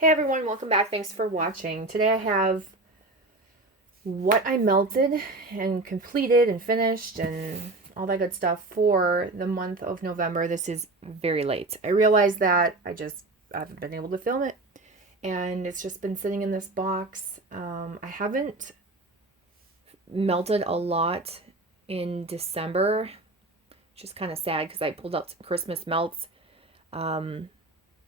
Hey everyone, welcome back. Thanks for watching. Today I have what I melted and completed and finished and all that good stuff for the month of November. This is very late. I realize that I haven't been able to film it and it's just been sitting in this box. I haven't melted a lot in December, which is kind of sad because I pulled out some Christmas melts.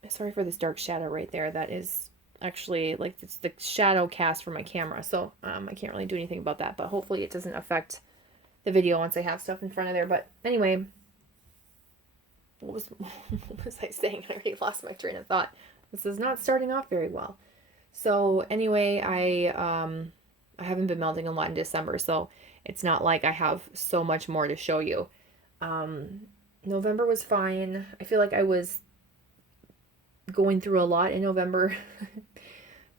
Sorry for this dark shadow right there. That is actually like it's the shadow cast from my camera, so I can't really do anything about that, but hopefully it doesn't affect the video once I have stuff in front of there. But anyway, what was I saying? I already lost my train of thought. This is not starting off very well. So anyway, I haven't been melting a lot in December, so it's not like I have so much more to show you. November was fine. I feel like I was going through a lot in November,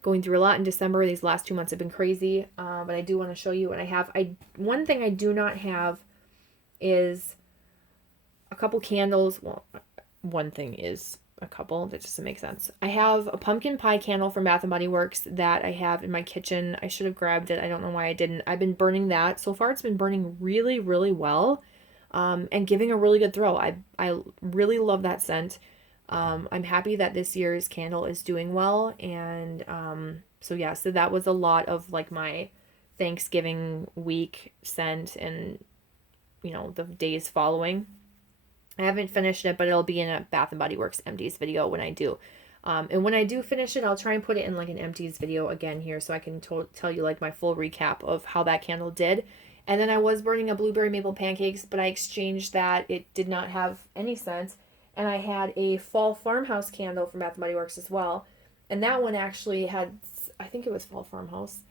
going through a lot in December. These last 2 months have been crazy, but I do want to show you what I have. One thing I do not have is a couple candles. Well, one thing is a couple. That doesn't make sense. I have a pumpkin pie candle from Bath & Body Works that I have in my kitchen. I should have grabbed it. I don't know why I didn't. I've been burning that. So far, it's been burning really, really well, and giving a really good throw. I really love that scent. I'm happy that this year's candle is doing well, and so that was a lot of like my Thanksgiving week scent and the days following. I haven't finished it, but it'll be in a Bath & Body Works Empties video when I do. And when I do finish it, I'll try and put it in like an Empties video again here so I can tell you like my full recap of how that candle did. And then I was burning a blueberry maple pancakes, but I exchanged that. It did not have any scent. And I had a fall farmhouse candle from Bath & Body Works as well. And that one actually had, I think it was fall farmhouse.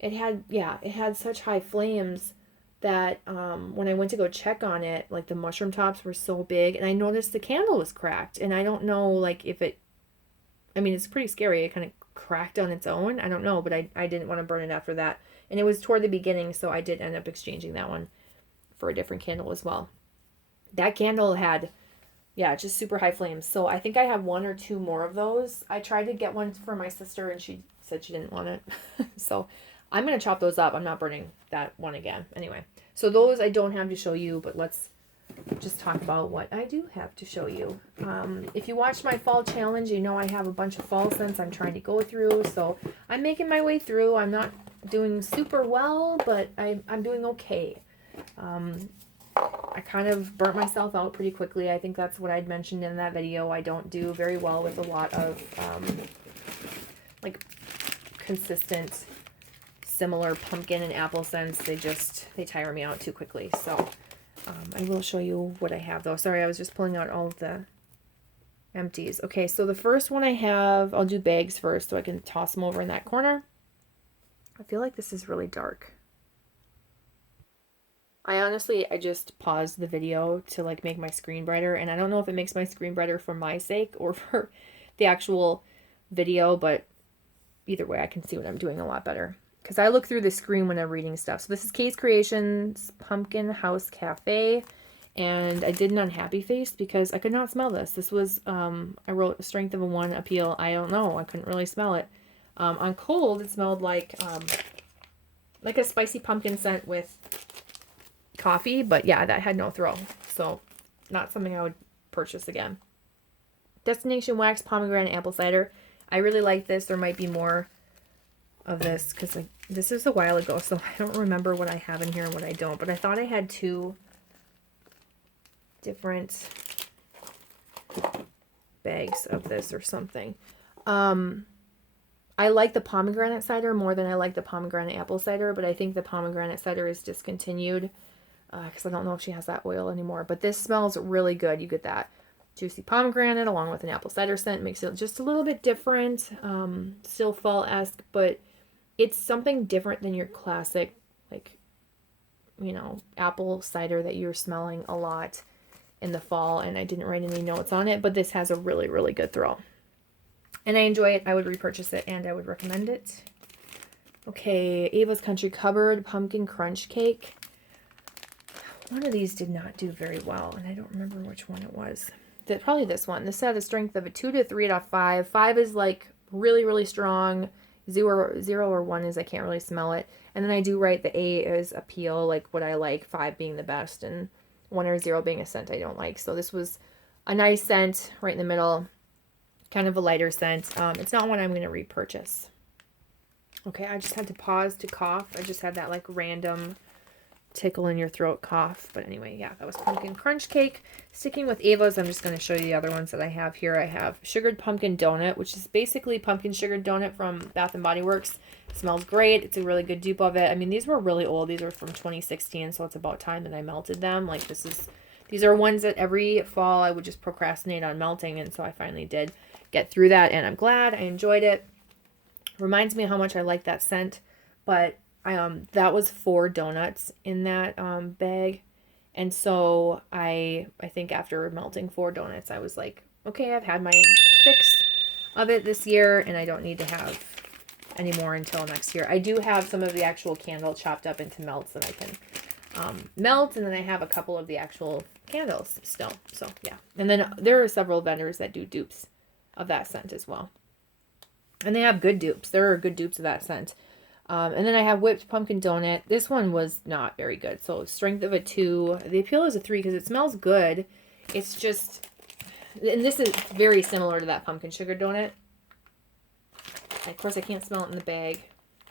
It had such high flames that when I went to go check on it, like the mushroom tops were so big. And I noticed the candle was cracked. And I don't know, like, it's pretty scary. It kind of cracked on its own. I don't know, but I didn't want to burn it after that. And it was toward the beginning, so I did end up exchanging that one for a different candle as well. That candle had... yeah, just super high flames. So I think I have one or two more of those. I tried to get one for my sister and she said she didn't want it. So I'm going to chop those up. I'm not burning that one again. Anyway, so those I don't have to show you, but let's just talk about what I do have to show you. If you watched my fall challenge, you know I have a bunch of fall scents I'm trying to go through. So I'm making my way through. I'm not doing super well, but I'm doing okay. I kind of burnt myself out pretty quickly. I think that's what I'd mentioned in that video. I don't do very well with a lot of like consistent similar pumpkin and apple scents. They tire me out too quickly. So I will show you what I have though. Sorry, I was just pulling out all of the empties. Okay, so the first one I have, I'll do bags first so I can toss them over in that corner. I feel like this is really dark. I just paused the video to like make my screen brighter, and I don't know if it makes my screen brighter for my sake or for the actual video, but either way I can see what I'm doing a lot better because I look through the screen when I'm reading stuff. So this is Case Creations Pumpkin House Cafe, and I did an unhappy face because I could not smell this. This was, I wrote a strength of a 1, appeal, I don't know, I couldn't really smell it. On cold, it smelled like a spicy pumpkin scent with coffee, but yeah, that had no throw, so not something I would purchase again. Destination Wax Pomegranate Apple Cider. I really like this. There might be more of this because this is a while ago, so I don't remember what I have in here and what I don't, but I thought I had 2 different bags of this or something. I like the pomegranate cider more than I like the pomegranate apple cider, but I think the pomegranate cider is discontinued because I don't know if she has that oil anymore. But this smells really good. You get that juicy pomegranate along with an apple cider scent. Makes it just a little bit different. Still fall-esque, but it's something different than your classic, like, apple cider that you're smelling a lot in the fall. And I didn't write any notes on it, but this has a really, really good throw. And I enjoy it. I would repurchase it and I would recommend it. Okay, Ava's Country Cupboard Pumpkin Crunch Cake. One of these did not do very well, and I don't remember which one it was. Probably this one. This had a strength of a 2 to 3 out of 5. 5 is like Really, really strong. 0 or 1 is I can't really smell it. And then I do write the A is appeal, like what I like, 5 being the best, and 1 or 0 being a scent I don't like. So this was a nice scent right in the middle, kind of a lighter scent. It's not one I'm going to repurchase. Okay, I just had to pause to cough. I just had that like random tickle in your throat cough. But anyway, yeah, that was pumpkin crunch cake. Sticking with Ava's, I'm just going to show you the other ones that I have here. I have sugared pumpkin donut, which is basically pumpkin sugared donut from Bath and Body Works. It smells great. It's a really good dupe of it. I mean, these were really old. These are from 2016, so it's about time that I melted them. Like these are ones that every fall I would just procrastinate on melting, and so I finally did get through that, and I'm glad. I enjoyed it. Reminds me how much I like that scent, but that was 4 donuts in that bag, and so I think after melting 4 donuts, I was like, okay, I've had my fix of it this year, and I don't need to have any more until next year. I do have some of the actual candle chopped up into melts that I can melt, and then I have a couple of the actual candles still. So yeah, and then there are several vendors that do dupes of that scent as well. And they have good dupes. There are good dupes of that scent. And then I have whipped pumpkin donut. This one was not very good. So strength of a 2. The appeal is a 3 because it smells good. It's just, and this is very similar to that pumpkin sugar donut. Of course, I can't smell it in the bag.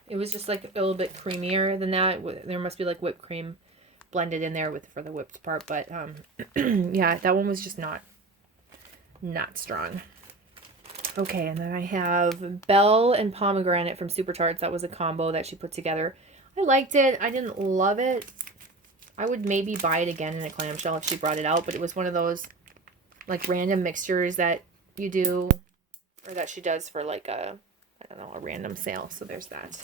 It was just like a little bit creamier than that. There must be like whipped cream blended in there for the whipped part. But yeah, that one was just not strong. Okay, and then I have Belle and Pomegranate from Super Tarts. That was a combo that she put together. I liked it. I didn't love it. I would maybe buy it again in a clamshell if she brought it out, but it was one of those like random mixtures that you do, or that she does for like a random sale. So there's that.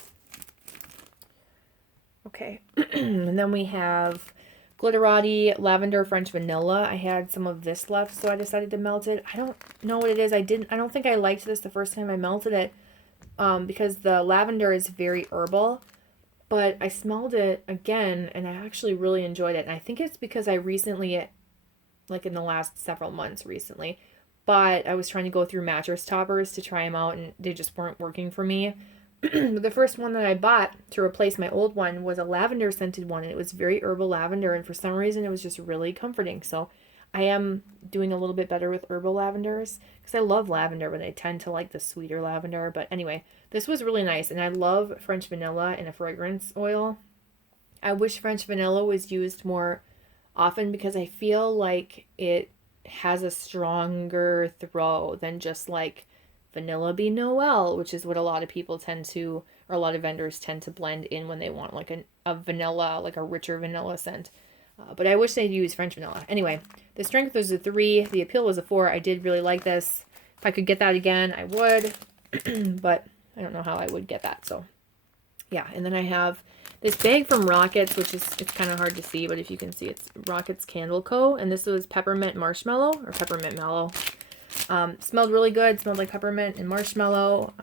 Okay, and then we have Glitterati Lavender French Vanilla. I had some of this left, so I decided to melt it. I don't know what it is. I don't think I liked this the first time I melted it because the lavender is very herbal, but I smelled it again and I actually really enjoyed it. And I think it's because I recently, like in the last several months recently, but I was trying to go through mattress toppers to try them out and they just weren't working for me. The first one that I bought to replace my old one was a lavender scented one, and it was very herbal lavender, and for some reason it was just really comforting. So I am doing a little bit better with herbal lavenders because I love lavender, but I tend to like the sweeter lavender. But anyway, this was really nice, and I love French vanilla in a fragrance oil. I wish French vanilla was used more often because I feel like it has a stronger throw than just like Vanilla Bean Noel, which is what a lot of people tend to, or a lot of vendors tend to blend in when they want like a vanilla, like a richer vanilla scent. But I wish they'd use French vanilla. Anyway, the strength was a 3. The appeal was a 4. I did really like this. If I could get that again, I would. But I don't know how I would get that. So yeah, and then I have this bag from Rockets, which is, it's kind of hard to see, but if you can see, it's Rockets Candle Co. And this was peppermint marshmallow, or peppermint mallow. Smelled really good. Smelled like peppermint and marshmallow.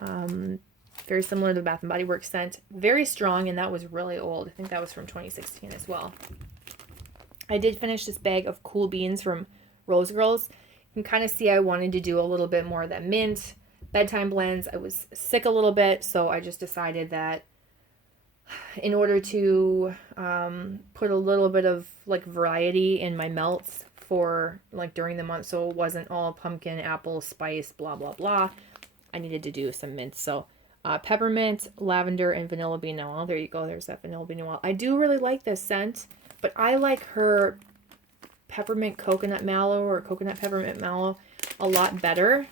Very similar to the Bath and Body Works scent. Very strong, and that was really old. I think that was from 2016 as well. I did finish this bag of Cool Beans from Rose Girls. You can kind of see I wanted to do a little bit more of that mint bedtime blends. I was sick a little bit, so I just decided that in order to put a little bit of like variety in my melts for like during the month, so it wasn't all pumpkin, apple, spice, blah blah blah, I needed to do some mints. So peppermint, lavender, and vanilla bean noel. There you go. There's that vanilla bean noel. I do really like this scent, but I like her peppermint coconut mallow or coconut peppermint mallow a lot better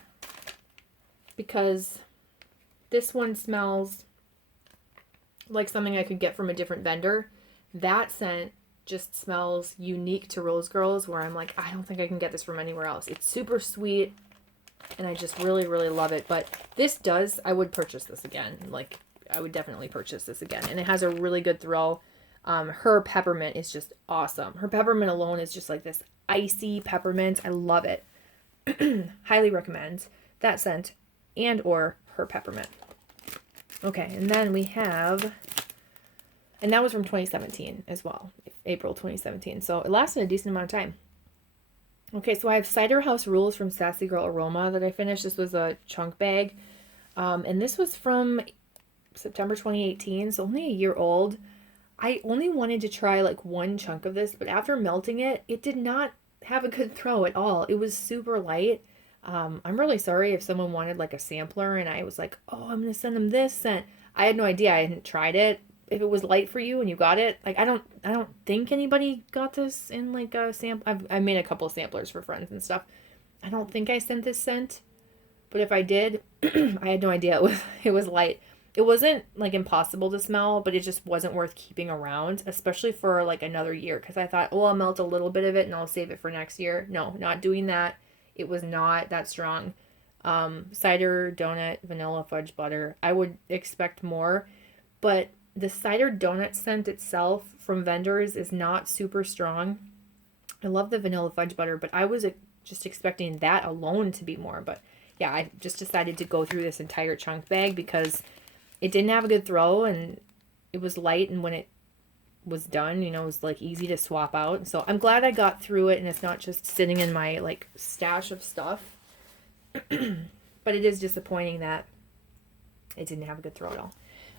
because this one smells like something I could get from a different vendor. That scent just smells unique to Rose Girls, where I'm like, I don't think I can get this from anywhere else. It's super sweet, and I just really, really love it. But this does, I would purchase this again. Like, I would definitely purchase this again. And it has a really good throw. Her peppermint is just awesome. Her peppermint alone is just like this icy peppermint. I love it. Highly recommend that scent and or her peppermint. Okay, and then we have, and that was from 2017 as well, April 2017. So it lasted a decent amount of time. Okay, so I have Cider House Rules from Sassy Girl Aroma that I finished. This was a chunk bag. And this was from September 2018, so only a year old. I only wanted to try like one chunk of this, but after melting it, it did not have a good throw at all. It was super light. I'm really sorry if someone wanted like a sampler and I was like, oh, I'm gonna send them this scent. I had no idea. I hadn't tried it. If it was light for you and you got it, like I don't think anybody got this in like a sample. I've made a couple of samplers for friends and stuff. I don't think I sent this scent, but if I did, I had no idea it was light. It wasn't like impossible to smell, but it just wasn't worth keeping around, especially for like another year. Because I thought, oh, I'll melt a little bit of it and I'll save it for next year. No, not doing that. It was not that strong. Cider, donut, vanilla, fudge, butter. I would expect more, but the cider donut scent itself from vendors is not super strong. I love the vanilla fudge butter, but I was just expecting that alone to be more. But yeah, I just decided to go through this entire chunk bag because it didn't have a good throw and it was light, and when it was done, it was like easy to swap out. So I'm glad I got through it and it's not just sitting in my like stash of stuff. But it is disappointing that it didn't have a good throw at all.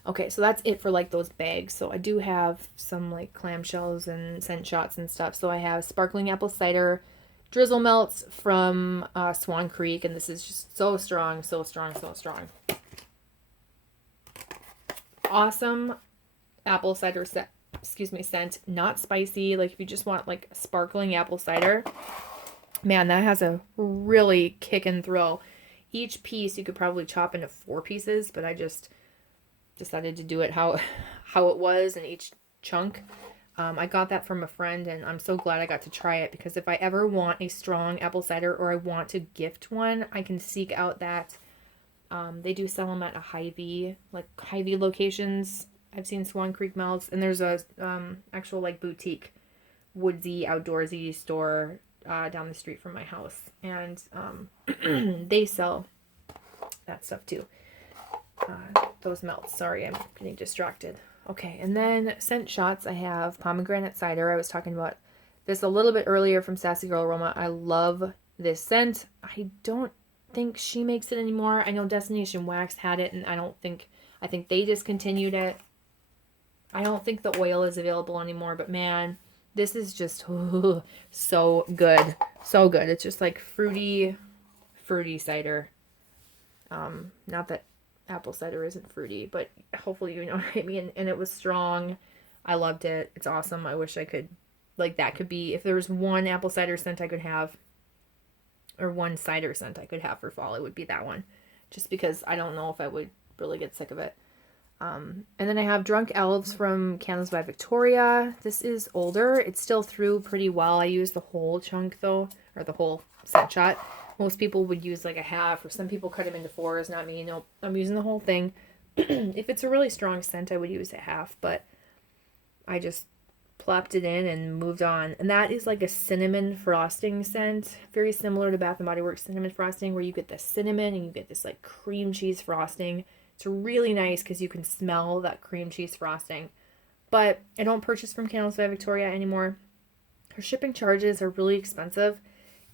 Okay, so that's it for like those bags. So I do have some like clamshells and scent shots and stuff. So I have sparkling apple cider drizzle melts from Swan Creek, and this is just so strong, so strong, so strong. Awesome apple cider scent, not spicy. Like if you just want like sparkling apple cider, man, that has a really kick and throw. Each piece you could probably chop into 4 pieces, but I just decided to do it how it was in each chunk. I got that from a friend, and I'm so glad I got to try it, because if I ever want a strong apple cider or I want to gift one, I can seek out that. They do sell them at a Hy-Vee, like Hy-Vee locations. I've seen Swan Creek melts, and there's a actual like boutique, woodsy, outdoorsy store down the street from my house, and they sell that stuff too. Those melts. Sorry, I'm getting distracted. Okay, and then scent shots. I have pomegranate cider. I was talking about this a little bit earlier from Sassy Girl Aroma. I love this scent. I don't think she makes it anymore. I know Destination Wax had it, and I think they discontinued it. I don't think the oil is available anymore, but man, this is just so good. So good. It's just like fruity cider. Not that apple cider isn't fruity, but hopefully you know what I mean. And it was strong. I loved it. It's awesome. I wish I could, like, that could be, if there was one apple cider scent I could have, or one cider scent I could have for fall, it would be that one. Just because I don't know if I would really get sick of it. And then I have Drunk Elves from Candles by Victoria. This is older. It's still through pretty well. I used the whole chunk though, or the whole scent shot. Most people would use like a half, or some people cut them into 4s. Not me. Nope. I'm using the whole thing. If it's a really strong scent, I would use a half, but I just plopped it in and moved on. And that is like a cinnamon frosting scent. Very similar to Bath & Body Works cinnamon frosting, where you get the cinnamon and you get this like cream cheese frosting. It's really nice because you can smell that cream cheese frosting. But I don't purchase from Candles by Victoria anymore. Her shipping charges are really expensive.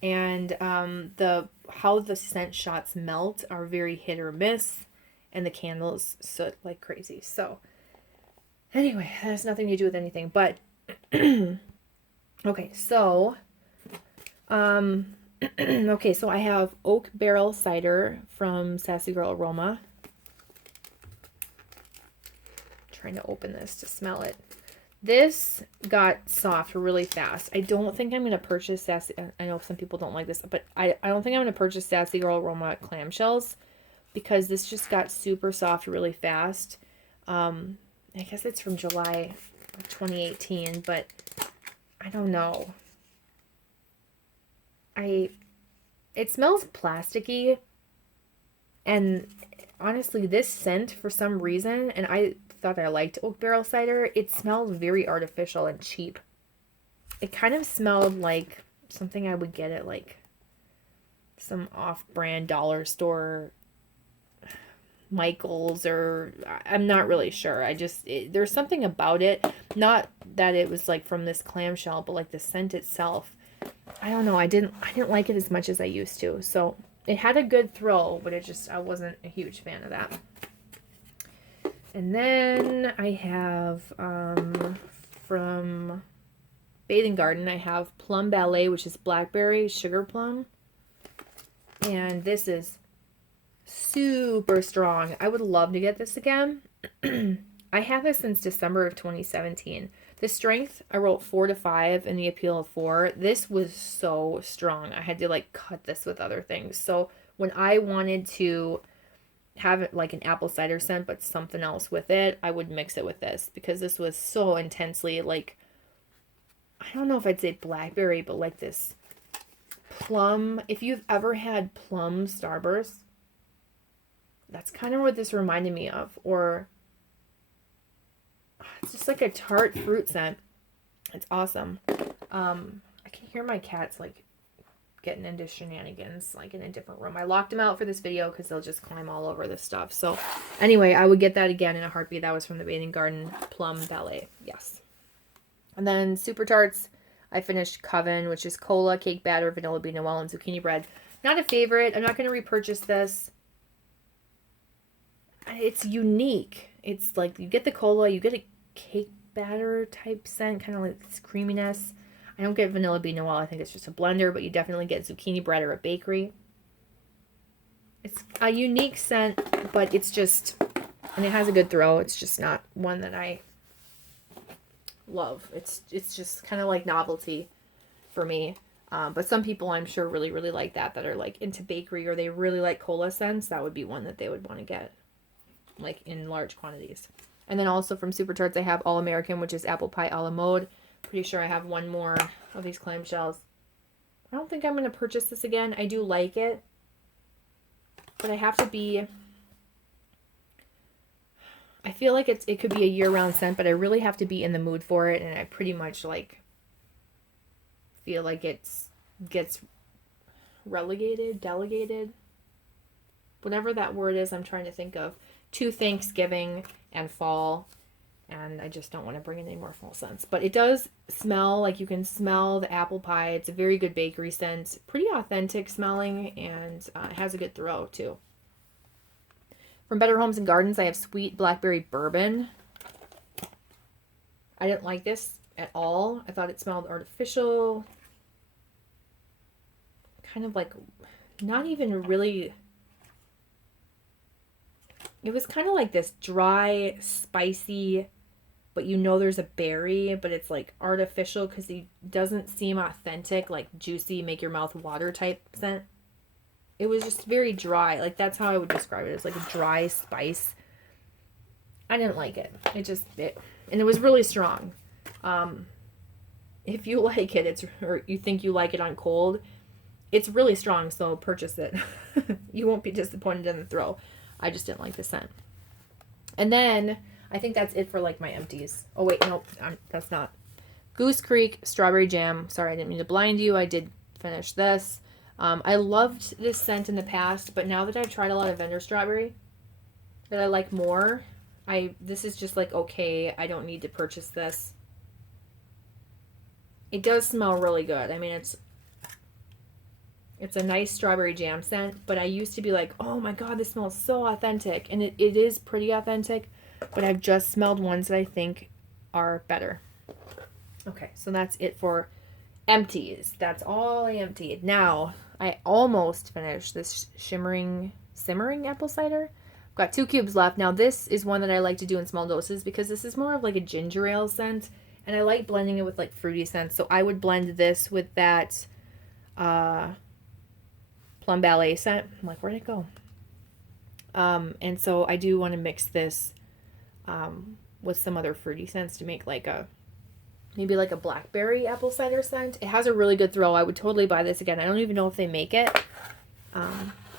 And how the scent shots melt are very hit or miss. And the candles soot like crazy. So anyway, that has nothing to do with anything. But okay, so okay, so I have Oak Barrel Cider from Sassy Girl Aroma. Trying to open this to smell it. This got soft really fast. I don't think I'm going to purchase Sassy. I know some people don't like this, but I don't think I'm going to purchase Sassy Girl Aroma clamshells, because this just got super soft really fast. I guess it's from July of 2018, but I don't know. It smells plasticky, and honestly, this scent, for some reason, and I thought I liked Oak Barrel Cider, it smelled very artificial and cheap. It kind of smelled like something I would get at like some off-brand dollar store, Michael's, or I'm not really sure. There's something about it, not that it was like from this clamshell, but like the scent itself. I don't know. I didn't like it as much as I used to. So it had a good throw, but I wasn't a huge fan of that. And then I have, from Bathing Garden, I have Plum Ballet, which is blackberry sugar plum. And this is super strong. I would love to get this again. I have this since December of 2017. The strength, I wrote 4 to 5 and the appeal of 4. This was so strong. I had to like cut this with other things. So when I wanted to have it like an apple cider scent but something else with it, I would mix it with this because this was so intensely like, I don't know if I'd say blackberry, but like this plum. If you've ever had plum Starburst, that's kind of what this reminded me of. Or it's just like a tart fruit scent. It's awesome. I can hear my cats like getting into shenanigans like in a different room. I locked them out for this video because they'll just climb all over this stuff. So anyway, I would get that again in a heartbeat. That was from the Bathing Garden Plum Ballet. Yes. And then Super Tarts, I finished Coven, which is cola, cake batter, vanilla bean, Noel, and zucchini bread. Not a favorite. I'm not going to repurchase this. It's unique. It's like you get the cola, you get a cake batter type scent, kind of like this creaminess. I don't get vanilla bean Noel. I think it's just a blender, but you definitely get zucchini bread or a bakery. It's a unique scent, but it's just, and it has a good throw. It's just not one that I love. It's just kind of like novelty for me. But some people I'm sure really, really like that are like into bakery or they really like cola scents. That would be one that they would want to get like in large quantities. And then also from Super Tarts, I have All American, which is apple pie a la mode. Pretty sure I have one more of these clamshells. I don't think I'm going to purchase this again. I do like it, but I have to be, I feel like it could be a year-round scent, but I really have to be in the mood for it, and I pretty much like feel like gets delegated, whatever that word is I'm trying to think of, to Thanksgiving and fall. And I just don't want to bring in any more fall scents. But it does smell like you can smell the apple pie. It's a very good bakery scent. Pretty authentic smelling. And it has a good throw too. From Better Homes and Gardens, I have Sweet Blackberry Bourbon. I didn't like this at all. I thought it smelled artificial. Kind of like not even really... It was kind of like this dry, spicy, but you know there's a berry, but it's like artificial because it doesn't seem authentic, like juicy, make your mouth water type scent. It was just very dry. Like that's how I would describe it. It's like a dry spice. I didn't like it. And it was really strong. If you like it, or you think you like it on cold, it's really strong, so purchase it. You won't be disappointed in the throw. I just didn't like the scent. And then I think that's it for like my empties. Oh wait, nope, that's not. Goose Creek Strawberry Jam. Sorry, I didn't mean to blind you. I did finish this. I loved this scent in the past, but now that I've tried a lot of vendor strawberry that I like more, this is just like okay. I don't need to purchase this. It does smell really good. I mean, it's a nice strawberry jam scent, but I used to be like, oh my god, this smells so authentic. And it is pretty authentic, but I've just smelled ones that I think are better. Okay, so that's it for empties. That's all I emptied. Now, I almost finished this simmering apple cider. I've got 2 cubes left. Now, this is one that I like to do in small doses because this is more of like a ginger ale scent, and I like blending it with like fruity scents. So I would blend this with that Plum Ballet scent. I'm like, where'd it go? And so I do want to mix this with some other fruity scents to make like maybe like a blackberry apple cider scent. It has a really good throw. I would totally buy this again. I don't even know if they make it.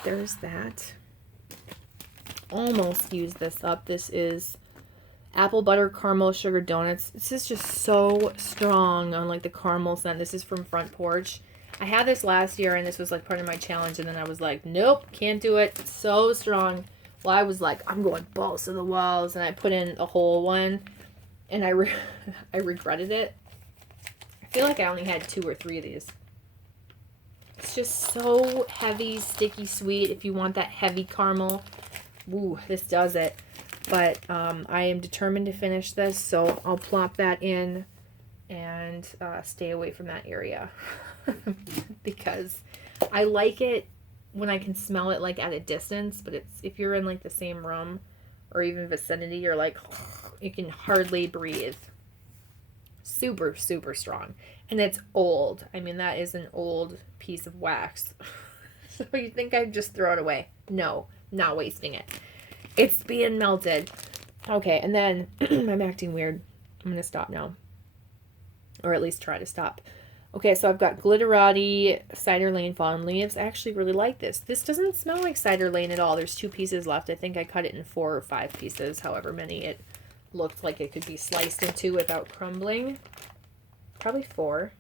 There's that. Almost used this up. This is apple butter caramel sugar donuts. This is just so strong on like the caramel scent. This is from Front Porch. I had this last year and this was like part of my challenge, and then I was like, nope, can't do it. It's so strong. Well, I was like, I'm going balls to the walls, and I put in a whole one, and I regretted it. I feel like I only had 2 or 3 of these. It's just so heavy, sticky, sweet. If you want that heavy caramel, ooh, this does it. But I am determined to finish this, so I'll plop that in and stay away from that area. Because I like it when I can smell it like at a distance, but it's if you're in like the same room or even vicinity, you're like, you can hardly breathe. Super, super strong. And it's old. I mean, that is an old piece of wax. So you think I'd just throw it away? No, not wasting it. It's being melted. Okay, and then I'm acting weird. I'm going to stop now. Or at least try to stop. Okay, so I've got Glitterati Cider Lane Fallen Leaves. I actually really like this. This doesn't smell like Cider Lane at all. There's 2 pieces left. I think I cut it in 4 or 5 pieces, however many it looked like it could be sliced into without crumbling. Probably 4.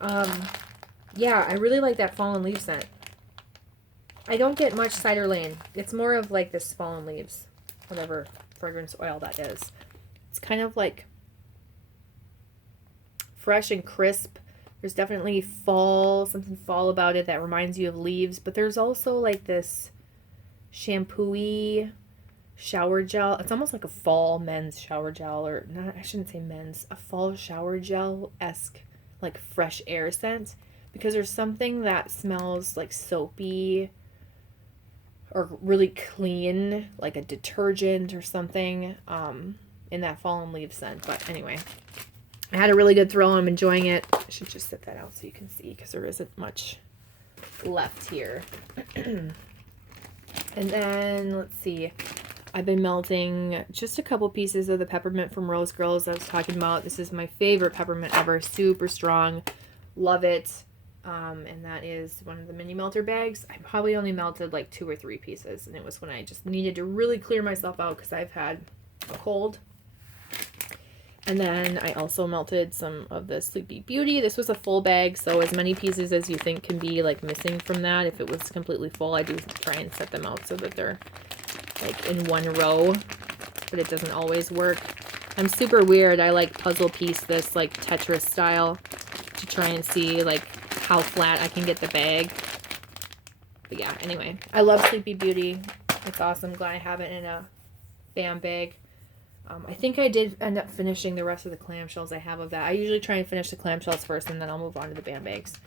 Yeah, I really like that Fallen Leaf scent. I don't get much Cider Lane. It's more of like this Fallen Leaves, whatever fragrance oil that is. It's kind of like fresh and crisp. There's definitely something fall about it that reminds you of leaves, but there's also like this shampoo-y shower gel. It's almost like a fall men's shower gel, or not, I shouldn't say men's, a fall shower gel-esque like fresh air scent, because there's something that smells like soapy or really clean, like a detergent or something, in that Fallen Leaf scent. But anyway, I had a really good throw. I'm enjoying it. I should just set that out so you can see, because there isn't much left here. And then, let's see. I've been melting just a couple pieces of the peppermint from Rose Girls I was talking about. This is my favorite peppermint ever. Super strong. Love it. And that is one of the mini melter bags. I probably only melted like 2 or 3 pieces. And it was when I just needed to really clear myself out because I've had a cold. And then I also melted some of the Sleepy Beauty. This was a full bag, so as many pieces as you think can be like missing from that. If it was completely full, I do try and set them out so that they're like in one row, but it doesn't always work. I'm super weird. I like puzzle piece this like Tetris style to try and see like how flat I can get the bag. But yeah, anyway, I love Sleepy Beauty. It's awesome. Glad I have it in a BAM bag. I think I did end up finishing the rest of the clamshells I have of that. I usually try and finish the clamshells first, and then I'll move on to the BAM bags.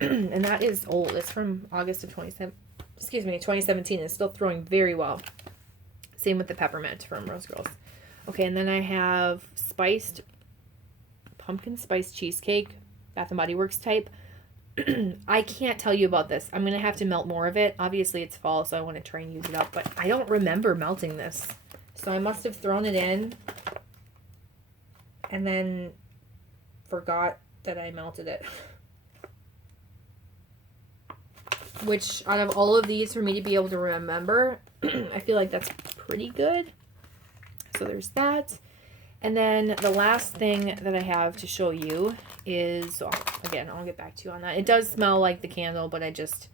And that is old. It's from August of 2017. It's still throwing very well. Same with the peppermint from Rose Girls. Okay, and then I have pumpkin spice cheesecake, Bath and Body Works type. I can't tell you about this. I'm going to have to melt more of it. Obviously, it's fall, so I want to try and use it up, but I don't remember melting this. So I must have thrown it in and then forgot that I melted it. Which, out of all of these, for me to be able to remember, I feel like that's pretty good. So there's that. And then the last thing that I have to show you is, again, I'll get back to you on that. It does smell like the candle, but I just,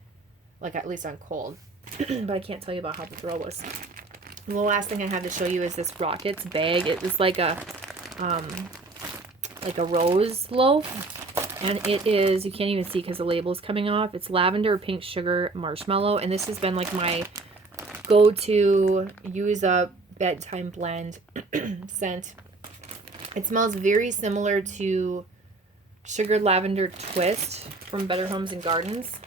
like at least on cold. But I can't tell you about how the throw was. And the last thing I have to show you is this Rockets bag. It was like a rose loaf. And it is, you can't even see because the label's coming off. It's lavender, pink sugar, marshmallow. And this has been like my go-to use up bedtime blend scent. It smells very similar to Sugared Lavender Twist from Better Homes and Gardens.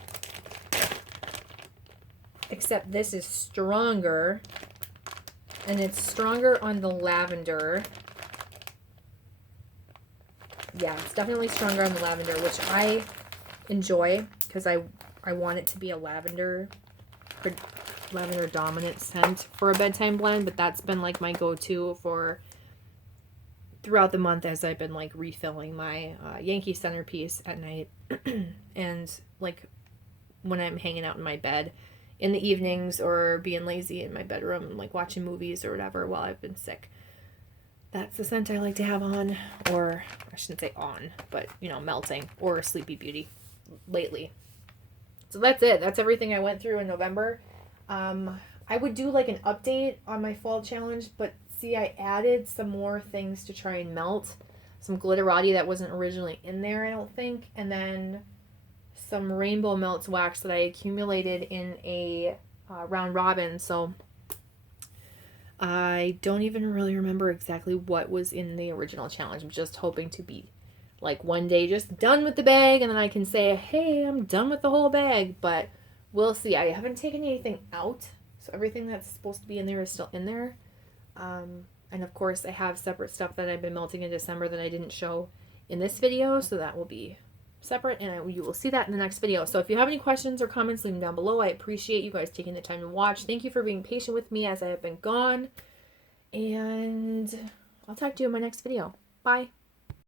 Except this is stronger. And it's stronger on the lavender. Yeah, it's definitely stronger on the lavender, which I enjoy because I want it to be a lavender dominant scent for a bedtime blend, but that's been like my go-to for throughout the month as I've been like refilling my Yankee Centerpiece at night and like when I'm hanging out in my bed in the evenings or being lazy in my bedroom and like watching movies or whatever while I've been sick. That's the scent I like to have on, or I shouldn't say on, but you know, melting, or Sleepy Beauty lately. So that's it. That's everything I went through in November. I would do like an update on my fall challenge, but see, I added some more things to try and melt. Some Glitterati that wasn't originally in there, I don't think. And then some Rainbow Melts wax that I accumulated in a round robin. So I don't even really remember exactly what was in the original challenge. I'm just hoping to be like one day just done with the bag, and then I can say, hey, I'm done with the whole bag. But we'll see. I haven't taken anything out, so everything that's supposed to be in there is still in there. And of course I have separate stuff that I've been melting in December that I didn't show in this video, so that will be separate, and you will see that in the next video. So if you have any questions or comments, leave them down below. I appreciate you guys taking the time to watch. Thank you for being patient with me as I have been gone, and I'll talk to you in my next video. Bye.